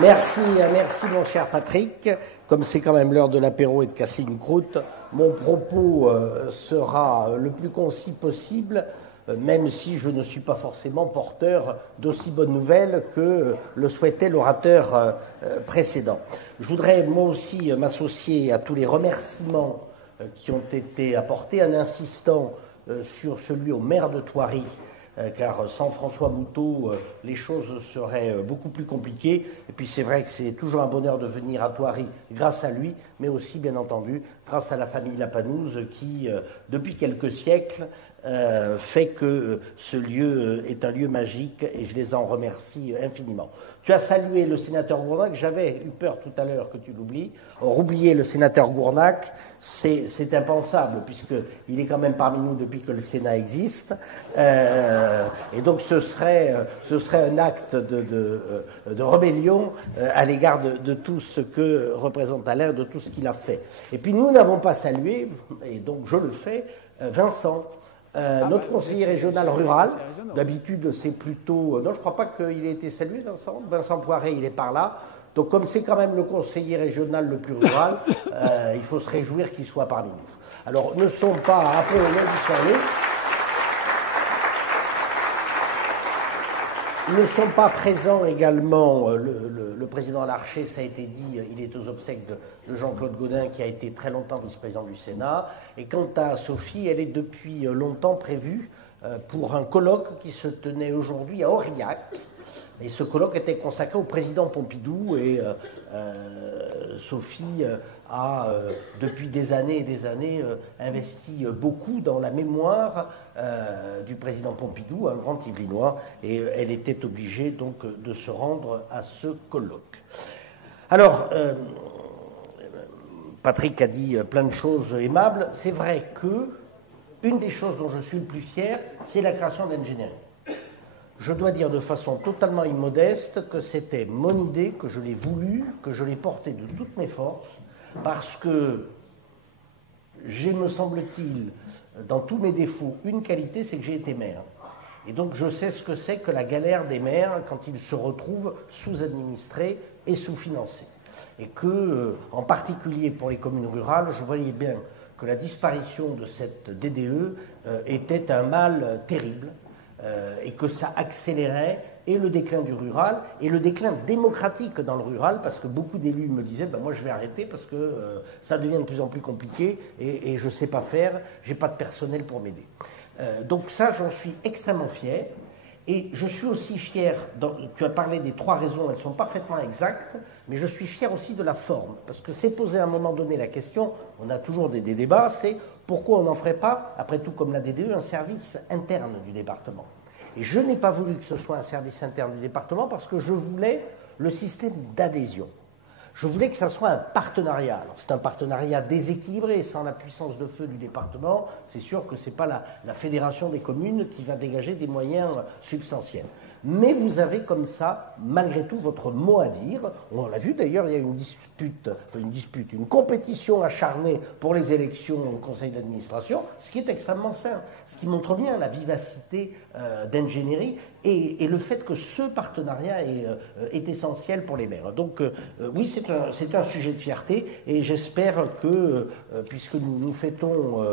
Merci mon cher Patrick. Comme c'est quand même l'heure de l'apéro et de casser une croûte, mon propos sera le plus concis possible, même si je ne suis pas forcément porteur d'aussi bonnes nouvelles que le souhaitait l'orateur précédent. Je voudrais moi aussi m'associer à tous les remerciements qui ont été apportés en insistant sur celui au maire de Thoiry, car sans François Moutot, les choses seraient beaucoup plus compliquées. Et puis c'est vrai que c'est toujours un bonheur de venir à Thoiry grâce à lui, mais aussi, bien entendu, grâce à la famille Lapanouse qui, depuis quelques siècles, fait que ce lieu est un lieu magique et je les en remercie infiniment. Tu as salué le sénateur Gournac, j'avais eu peur tout à l'heure que tu l'oublies. Or, oublier le sénateur Gournac, c'est impensable puisqu'il est quand même parmi nous depuis que le Sénat existe. Et donc ce serait un acte de rébellion à l'égard de tout ce que représente Alain, de tout ce qu'il a fait. Et puis nous n'avons pas salué, et donc je le fais, Vincent. Notre conseiller régional rural, d'habitude c'est plutôt... non, je ne crois pas qu'il ait été salué, Vincent. Vincent Poiré, il est par là. Donc comme c'est quand même le conseiller régional le plus rural, il faut se réjouir qu'il soit parmi nous. Alors, ne sont pas, après au nom du soirée, ne sont pas présents également le président Larcher, ça a été dit, il est aux obsèques de Jean-Claude Gaudin qui a été très longtemps vice-président du Sénat. Et quant à Sophie, elle est depuis longtemps prévue pour un colloque qui se tenait aujourd'hui à Aurillac. Et ce colloque était consacré au président Pompidou et Sophie a, depuis des années et des années, investi beaucoup dans la mémoire du président Pompidou, un grand Yvelinois, et elle était obligée donc de se rendre à ce colloque. Alors, Patrick a dit plein de choses aimables. C'est vrai que une des choses dont je suis le plus fier, c'est la création d'Engineering. Je dois dire de façon totalement immodeste que c'était mon idée, que je l'ai voulu, que je l'ai portée de toutes mes forces, parce que j'ai, me semble-t-il, dans tous mes défauts, une qualité, c'est que j'ai été maire. Et donc je sais ce que c'est que la galère des maires quand ils se retrouvent sous-administrés et sous-financés. Et que, en particulier pour les communes rurales, je voyais bien que la disparition de cette DDE était un mal terrible. Et que ça accélérait et le déclin du rural et le déclin démocratique dans le rural, parce que beaucoup d'élus me disaient moi je vais arrêter parce que ça devient de plus en plus compliqué et je ne sais pas faire, je n'ai pas de personnel pour m'aider. Donc ça, j'en suis extrêmement fier. Et je suis aussi fier, tu as parlé des 3 raisons, elles sont parfaitement exactes, mais je suis fier aussi de la forme, parce que c'est posé à un moment donné la question, on a toujours des débats, c'est pourquoi on n'en ferait pas, après tout comme la DDE, un service interne du département. Et je n'ai pas voulu que ce soit un service interne du département parce que je voulais le système d'adhésion. Je voulais que ça soit un partenariat. Alors c'est un partenariat déséquilibré, sans la puissance de feu du département. C'est sûr que ce n'est pas la fédération des communes qui va dégager des moyens substantiels. Mais vous avez comme ça, malgré tout, votre mot à dire. On l'a vu d'ailleurs, il y a une compétition acharnée pour les élections au conseil d'administration, ce qui est extrêmement sain, ce qui montre bien la vivacité d'Engineering et le fait que ce partenariat est essentiel pour les maires. Donc oui, c'est un sujet de fierté et j'espère que, puisque nous fêtons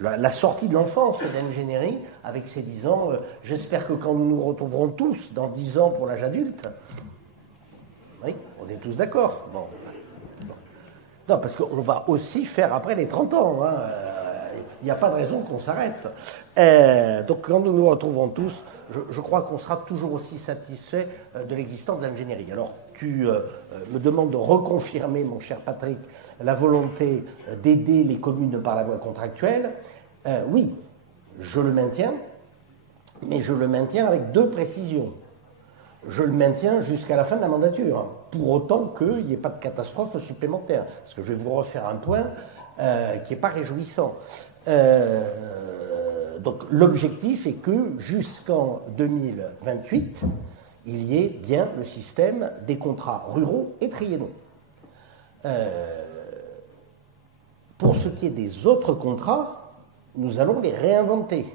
la sortie de l'enfance d'Engineering avec ses 10 ans, j'espère que quand nous nous retrouverons tous dans 10 ans pour l'âge adulte, oui, on est tous d'accord. Bon. Non, parce qu'on va aussi faire après les 30 ans. Hein. Il n'y a pas de raison qu'on s'arrête. Donc quand nous nous retrouverons tous, je crois qu'on sera toujours aussi satisfait de l'existence de l'ingénierie. Alors tu me demandes de reconfirmer, mon cher Patrick, la volonté d'aider les communes par la voie contractuelle. Oui, je le maintiens, mais je le maintiens avec 2 précisions. Je le maintiens jusqu'à la fin de la mandature, hein, pour autant qu'il n'y ait pas de catastrophe supplémentaire. Parce que je vais vous refaire un point qui n'est pas réjouissant. Donc l'objectif est que jusqu'en 2028, il y ait bien le système des contrats ruraux et triennaux. Pour ce qui est des autres contrats, nous allons les réinventer.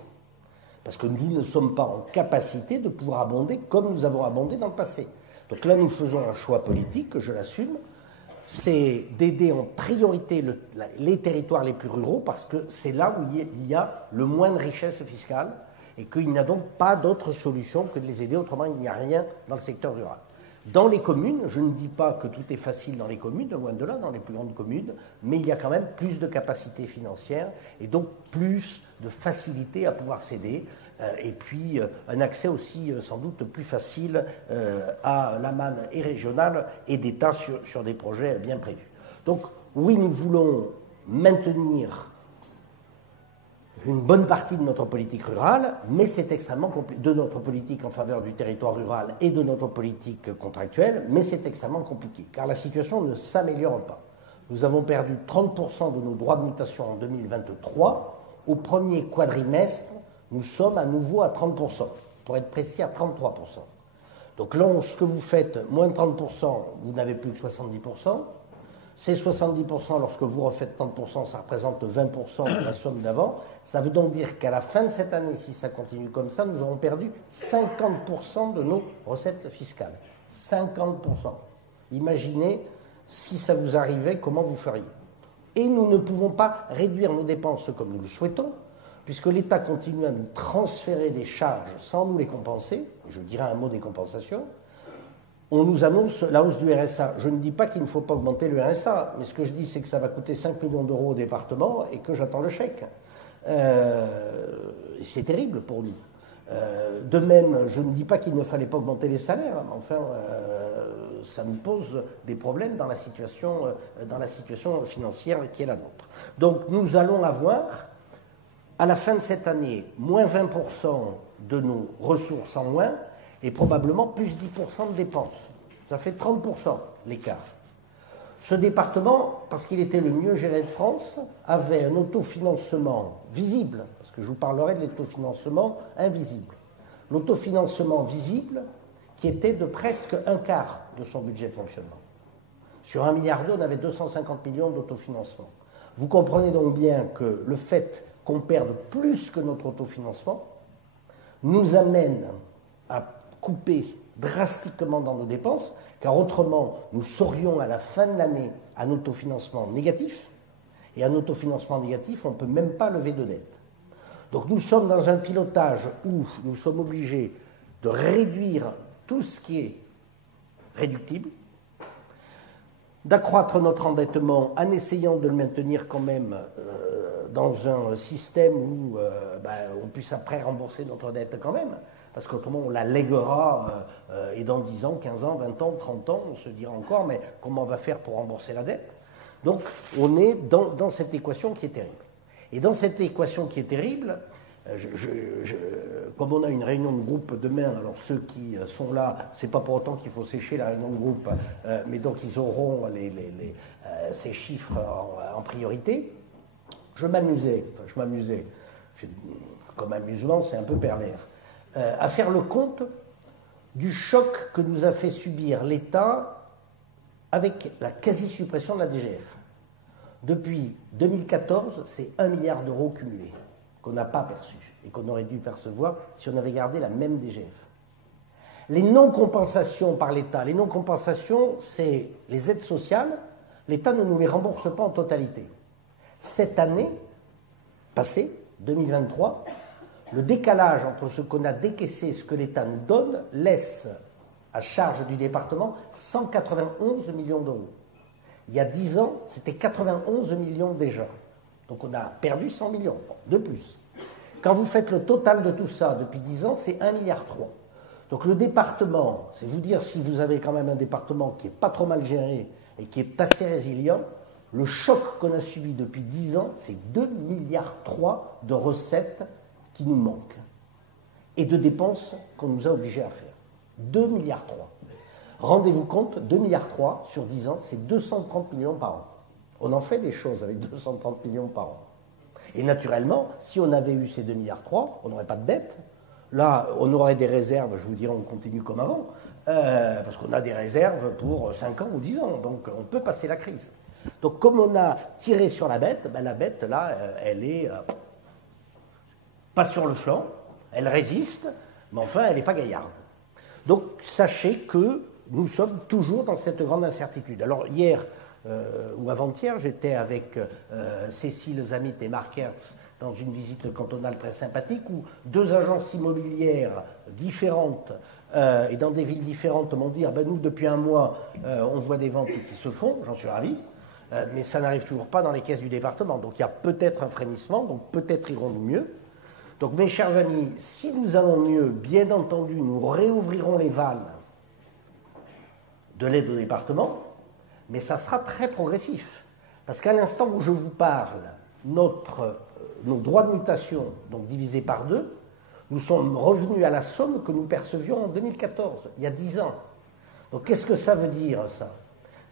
Parce que nous ne sommes pas en capacité de pouvoir abonder comme nous avons abondé dans le passé. Donc là, nous faisons un choix politique, que je l'assume, c'est d'aider en priorité les territoires les plus ruraux parce que c'est là où il y a le moins de richesse fiscale et qu'il n'y a donc pas d'autre solution que de les aider, autrement il n'y a rien dans le secteur rural. Dans les communes, je ne dis pas que tout est facile dans les communes, loin de là, dans les plus grandes communes, mais il y a quand même plus de capacité financière et donc plus de facilité à pouvoir s'aider et puis un accès aussi sans doute plus facile à la manne et régionale et d'État sur des projets bien prévus. Donc oui, nous voulons maintenir une bonne partie de notre politique rurale, mais c'est extrêmement compliqué, de notre politique en faveur du territoire rural et de notre politique contractuelle, mais c'est extrêmement compliqué, car la situation ne s'améliore pas. Nous avons perdu 30% de nos droits de mutation en 2023. Au premier quadrimestre, nous sommes à nouveau à 30%, pour être précis à 33%. Donc là, ce que vous faites, moins de 30%, vous n'avez plus que 70%. Ces 70%, lorsque vous refaites 30%, ça représente 20% de la somme d'avant. Ça veut donc dire qu'à la fin de cette année, si ça continue comme ça, nous aurons perdu 50% de nos recettes fiscales. 50%. Imaginez si ça vous arrivait, comment vous feriez. Et nous ne pouvons pas réduire nos dépenses comme nous le souhaitons, puisque l'État continue à nous transférer des charges sans nous les compenser. Je dirais un mot des compensations. On nous annonce la hausse du RSA. Je ne dis pas qu'il ne faut pas augmenter le RSA, mais ce que je dis, c'est que ça va coûter 5 millions d'euros au département et que j'attends le chèque. C'est terrible pour nous. De même, je ne dis pas qu'il ne fallait pas augmenter les salaires, mais enfin, ça nous pose des problèmes dans la situation financière qui est la nôtre. Donc nous allons avoir, à la fin de cette année, moins 20% de nos ressources en moins, et probablement plus 10% de dépenses. Ça fait 30% l'écart. Ce département, parce qu'il était le mieux géré de France, avait un autofinancement visible, parce que je vous parlerai de l'autofinancement invisible. L'autofinancement visible qui était de presque un quart de son budget de fonctionnement. Sur 1,2 milliard, on avait 250 millions d'autofinancement. Vous comprenez donc bien que le fait qu'on perde plus que notre autofinancement nous amène à couper drastiquement dans nos dépenses, car autrement, nous serions à la fin de l'année un autofinancement négatif, et un autofinancement négatif, on ne peut même pas lever de dette. Donc nous sommes dans un pilotage où nous sommes obligés de réduire tout ce qui est réductible, d'accroître notre endettement en essayant de le maintenir quand même dans un système où on puisse après rembourser notre dette quand même, parce qu'autrement on la lèguera et dans 10 ans, 15 ans, 20 ans, 30 ans, on se dira encore mais comment on va faire pour rembourser la dette? Donc on est dans cette équation qui est terrible. Et dans cette équation qui est terrible, comme on a une réunion de groupe demain, alors ceux qui sont là, c'est pas pour autant qu'il faut sécher la réunion de groupe, mais donc ils auront ces chiffres en priorité. Je m'amusais, comme amusement c'est un peu pervers, à faire le compte du choc que nous a fait subir l'État avec la quasi-suppression de la DGF. Depuis 2014, c'est 1 milliard d'euros cumulés qu'on n'a pas perçu et qu'on aurait dû percevoir si on avait gardé la même DGF. Les non-compensations par l'État, les non-compensations, c'est les aides sociales, l'État ne nous les rembourse pas en totalité. Cette année passée, 2023, le décalage entre ce qu'on a décaissé et ce que l'État nous donne laisse à charge du département 191 millions d'euros. Il y a 10 ans, c'était 91 millions déjà. Donc on a perdu 100 millions de plus. Quand vous faites le total de tout ça depuis 10 ans, c'est 1,3 milliard. Donc le département, c'est vous dire si vous avez quand même un département qui n'est pas trop mal géré et qui est assez résilient, le choc qu'on a subi depuis 10 ans, c'est 2,3 milliards de recettes qui nous manquent et de dépenses qu'on nous a obligés à faire. 2,3 milliards. Rendez-vous compte, 2,3 milliards sur 10 ans, c'est 230 millions par an. On en fait des choses avec 230 millions par an. Et naturellement, si on avait eu ces 2,3 milliards, on n'aurait pas de dette. Là, on aurait des réserves, je vous dirais, on continue comme avant, parce qu'on a des réserves pour 5 ans ou 10 ans, donc on peut passer la crise. Donc comme on a tiré sur la bête, la bête, là, elle est pas sur le flanc, elle résiste, mais enfin, elle n'est pas gaillarde. Donc sachez que nous sommes toujours dans cette grande incertitude. Alors hier ou avant-hier, j'étais avec Cécile Zamit et Marc Hertz dans une visite cantonale très sympathique où deux agences immobilières différentes et dans des villes différentes m'ont dit ben nous, depuis un mois, on voit des ventes qui se font, j'en suis ravi, mais ça n'arrive toujours pas dans les caisses du département. Donc il y a peut-être un frémissement, donc peut-être irons-nous mieux. Donc mes chers amis, si nous allons mieux, bien entendu, nous réouvrirons les vannes de l'aide au département, mais ça sera très progressif. Parce qu'à l'instant où je vous parle, nos droits de mutation, donc divisés par 2, nous sommes revenus à la somme que nous percevions en 2014, il y a 10 ans. Donc qu'est-ce que ça veut dire, ça?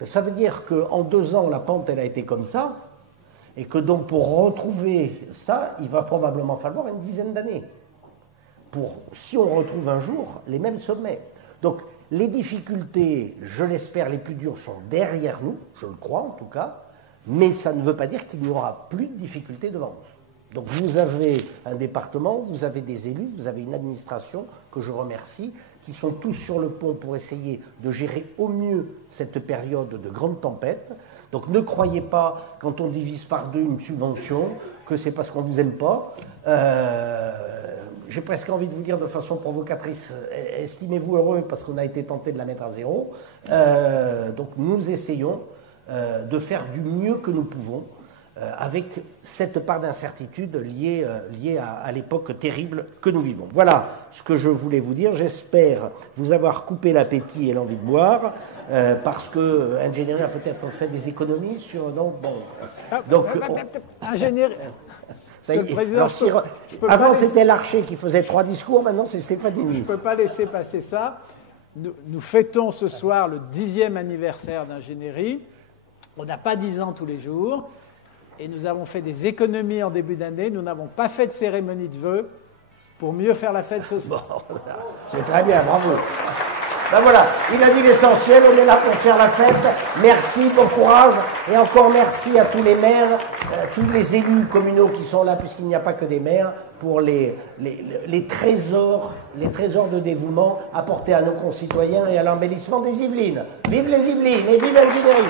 Ça veut dire qu'en 2 ans, la pente, elle a été comme ça, et que donc pour retrouver ça, il va probablement falloir une dizaine d'années. Si on retrouve un jour les mêmes sommets. Donc les difficultés, je l'espère, les plus dures sont derrière nous, je le crois en tout cas, mais ça ne veut pas dire qu'il n'y aura plus de difficultés devant nous. Donc vous avez un département, vous avez des élus, vous avez une administration que je remercie, qui sont tous sur le pont pour essayer de gérer au mieux cette période de grande tempête. Donc ne croyez pas, quand on divise par 2 une subvention, que c'est parce qu'on ne vous aime pas. J'ai presque envie de vous dire de façon provocatrice, estimez-vous heureux parce qu'on a été tenté de la mettre à 0. Donc nous essayons de faire du mieux que nous pouvons avec cette part d'incertitude liée à l'époque terrible que nous vivons. Voilà ce que je voulais vous dire. J'espère vous avoir coupé l'appétit et l'envie de boire, parce que ingénierie a peut-être fait des économies sur... Ingénierie... Avant, c'était Larcher qui faisait 3 discours, maintenant c'est Stéphane Denis. Je ne peux pas laisser passer ça. Nous fêtons ce soir le 10e anniversaire d'ingénierie. On n'a pas 10 ans tous les jours. Et nous avons fait des économies en début d'année. Nous n'avons pas fait de cérémonie de vœux pour mieux faire la fête ce soir. Bon, c'est très bien, bravo. Ben voilà, il a dit l'essentiel, on est là pour faire la fête. Merci, bon courage. Et encore merci à tous les maires, tous les élus communaux qui sont là, puisqu'il n'y a pas que des maires, pour les trésors de dévouement apportés à nos concitoyens et à l'embellissement des Yvelines. Vive les Yvelines et vive l'ingénierie.